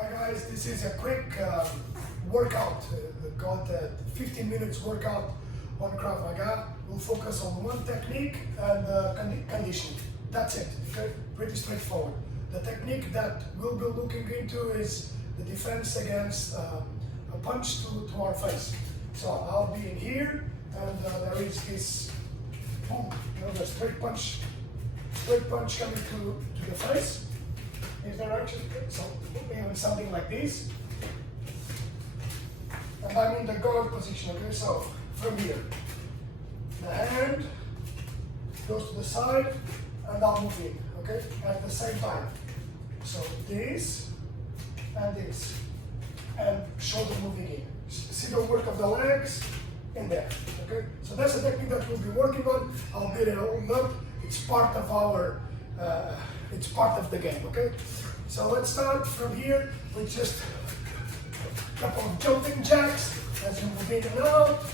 Hi guys, this is a quick workout, called 15 minutes workout on Krav Maga. We'll focus on one technique and conditioning. That's it, okay? Pretty straightforward. The technique that we'll be looking into is the defense against a punch to our face. So I'll be in here and there is this, boom, the straight punch coming to the face. This direction, so put me on something like this, and I'm in the guard position, okay? So from here, the hand goes to the side and I'll move in, okay? At the same time. So this and this, and shoulder moving in. See the work of the legs in there, okay? So that's the technique that we'll be working on. I'll get it all up. It's part of our it's part of the game, okay? So let's start from here with just a couple of jumping jacks as you move in and out,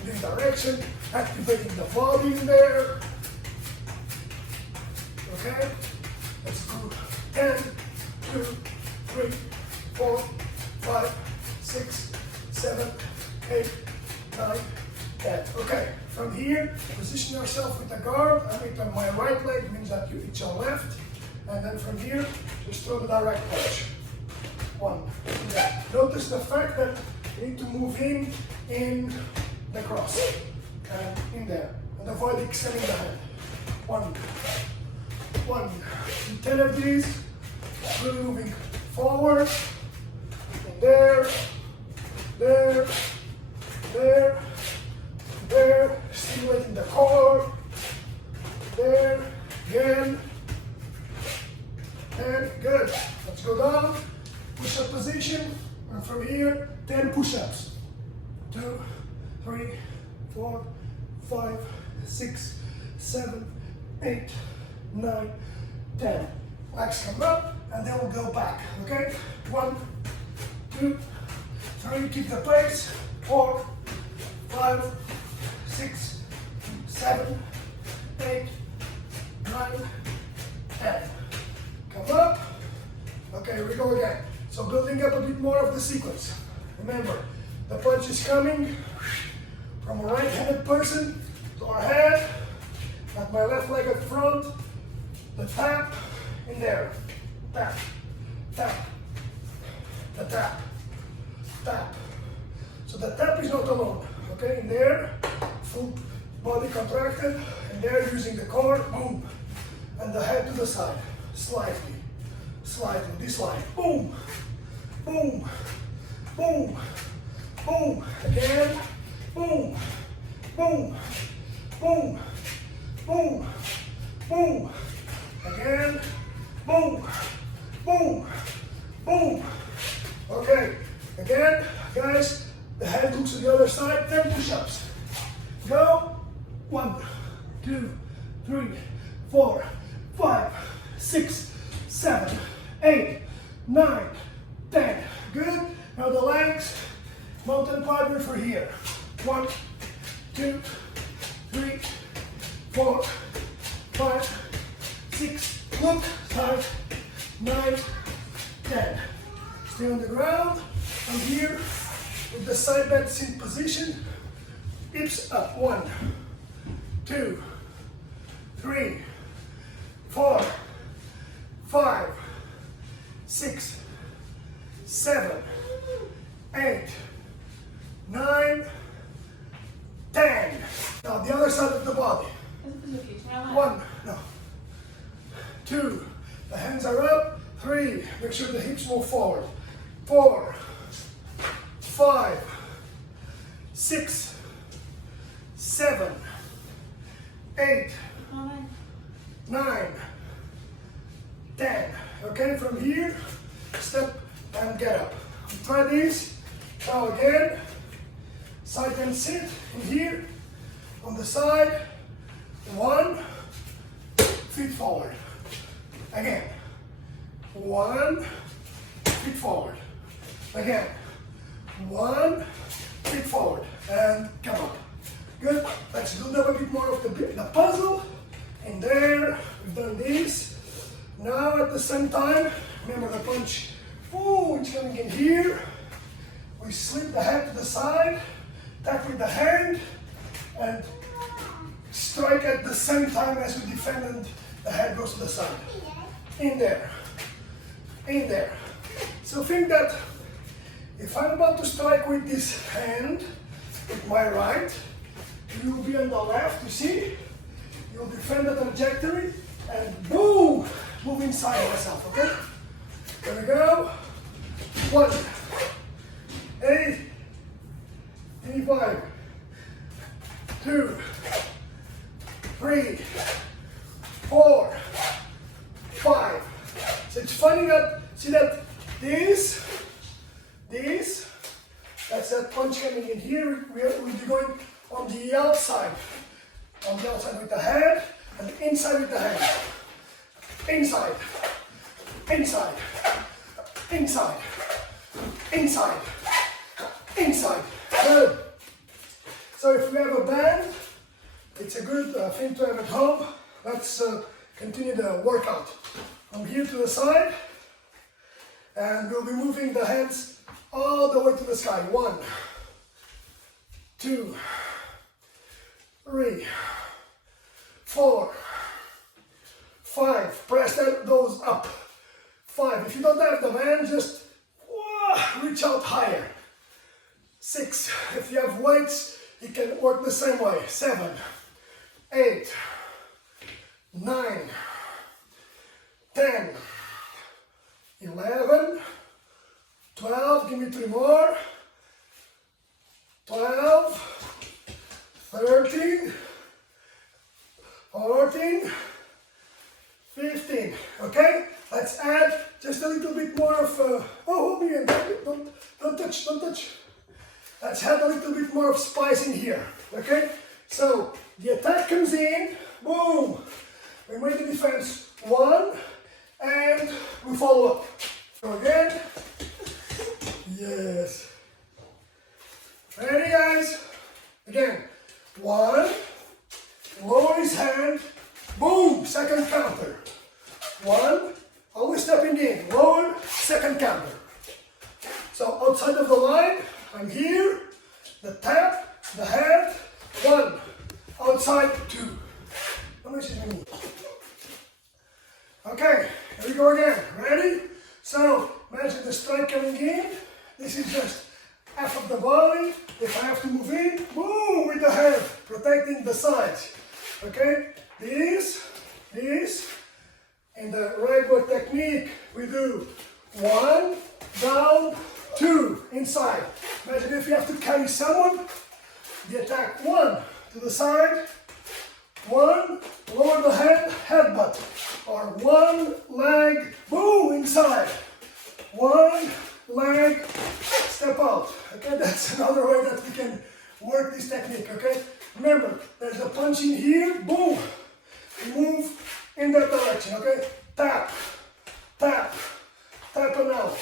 in this direction, activating the body in there, okay? Let's do 10, 2, 3, 4, 5, 6, 7, 8, 9, 10. Okay, from here, position yourself with the guard. I'm with my right leg, means that you hit your left. And then from here, just throw the direct punch. One, yeah. Notice the fact that you need to move in the cross. And in there. And avoid extending the hand. One. 10 of these. Really moving forward. And there. Stimulating the core. There. Again. And good. Let's go down. Push-up position. And from here, 10 push-ups. 2, 3, 4, 5, 6, 7, 8, 9, 10. Legs come up and then we'll go back. Okay? 1, 2, 3. Keep the pace. 4, 5, 6, 7, 8, 9, 10. Come up. Okay, here we go again. So building up a bit more of the sequence. Remember, the punch is coming from a right-handed person to our head. Got my left leg at front. The tap in there. Tap, tap, the tap, tap. So the tap is not alone. Okay, in there, full body contracted, and there using the core, boom, and the head to the side. Slightly, this line, boom, boom, boom, boom, again, boom, boom, boom, boom, boom, again, boom, boom, boom. Okay, again, guys, the head looks to the other side, 10 push-ups. Go, 1, 2, 3, 4, 5, 6, 7, 8, 9, 10. Good. Now the legs, mountain partner for here. 1, 2, 3, 4, 5, 6, look, 5, 9, 10. Stay on the ground. From here, with the side bends in position, hips up. 1, 2, 3, 4, 5, 6, 7, 8, 9, 10. Now the other side of the body. 1, no. 2, the hands are up. 3, make sure the hips move forward. 4, 5, 6, 7, 8, 9, 10. Okay, from here, step and get up. Try this. Now again, side and sit in here, on the side. 1, feet forward. Again. 1, feet forward. Again. 1, feet forward. And come up. Good. Let's build up a bit more of the puzzle. In there, we've done this. Now at the same time, remember the punch Ooh, it's coming in here. We slip the head to the side, tap with the hand, and strike at the same time as we defend, and the head goes to the side. In there. In there. So think that if I'm about to strike with this hand, with my right, you will be on the left, you see? You'll defend the trajectory, and boom, move inside myself, okay? There we go. 1, 8, 25, 2, 3, 4, 5. So it's funny that, see that this, that's that punch coming in here, we'll be going on the outside with the head, and inside with the hand. Inside, inside, inside, inside, inside. Good. So if we have a band, it's a good thing to have at home. Let's continue the workout. From here to the side, and we'll be moving the hands all the way to the sky. 1, 2, 3, 4, 5. Press those up. 5. If you don't have the band, just reach out higher. 6. If you have weights, you can work the same way. 7, 8, 9, 10, 11, 12, give me 3 more, 12, 13, 14, 15, okay? Let's add just a little bit more of, hold me in, don't touch. Let's add a little bit more of spice in here, okay? So, the attack comes in, boom, we make the defense 1, and we follow up. So again, yes. Ready guys? Again, 1, lower his hand, boom, second counter. 1, always stepping in, lower, second counter. So outside of the line, I'm here, the tap, the head, 1, outside 2. How much is me? Okay, here we go again. Ready? So, imagine the strike coming in. This is just half of the body. If I have to move in, boom, with the head, protecting the sides. Okay? This, in the regular technique, we do 1, down, 2, inside. Imagine if you have to carry someone, the attack 1, to the side, 1, lower the head, headbutt. Or 1 leg, boom, inside. 1 leg, step out. Okay, that's another way that we can work this technique, okay? Remember, there's a punch in here, boom. Move in that direction, okay? Tap, tap, tap and out.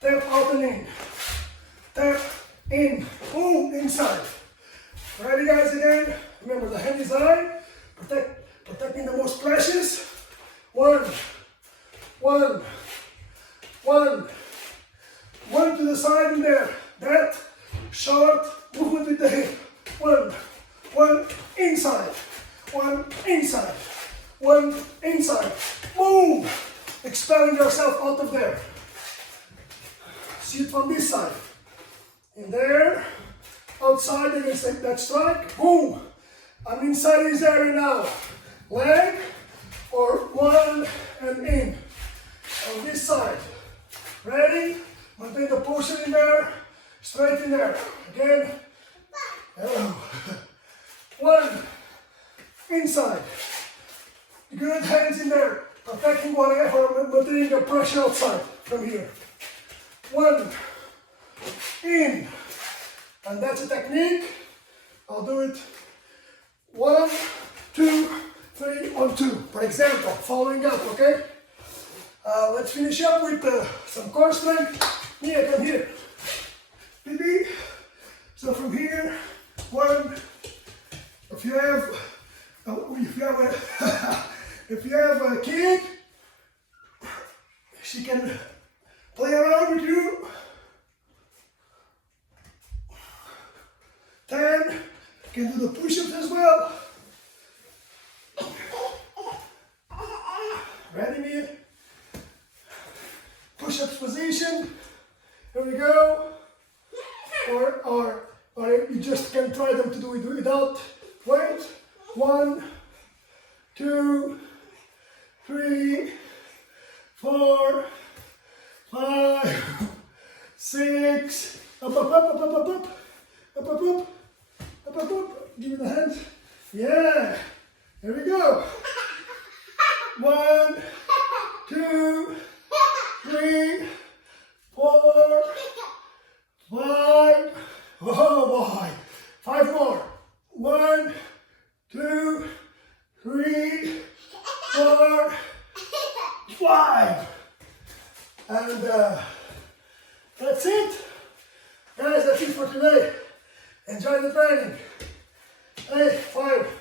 Tap out and in. Tap in, boom, inside. Ready guys again? Remember, the hand is high, protecting the most precious. 1, 1, 1, 1 to the side in there. That short movement with the hip. 1, 1, inside. 1, inside. 1, inside. Boom! Expelling yourself out of there. See it from this side. In there. Outside against that strike. Boom! I'm inside his area now. Leg. Or 1 and in. On this side. Ready? Maintain the posture in there. Straight in there. Again. 1. Inside. Good hands in there. Protecting whatever, maintaining the pressure outside from here. 1. In. And that's a technique. I'll do it. 1, 2, 3, 1, 2. For example, following up, okay? Let's finish up with some core strength. Mia, come here. Baby. So from here, 1. If you have a kid, she can play around with you. 10. Can do the push-ups as well. Ready, man? Push-ups position. Here we go. Or you just can try them to do it without weight. 1, 2, 3, 4, 5, 6. Up, up, up, up, up, up, up, up, up, up, up, up, up. Give me the hands. Yeah. Here we go. 1, 2, 3, 4, 5. Oh boy. 5 more. 1, 2, 3, 4, 5. And that's it. Guys, that's it for today. Enjoy the training. Hey, 5.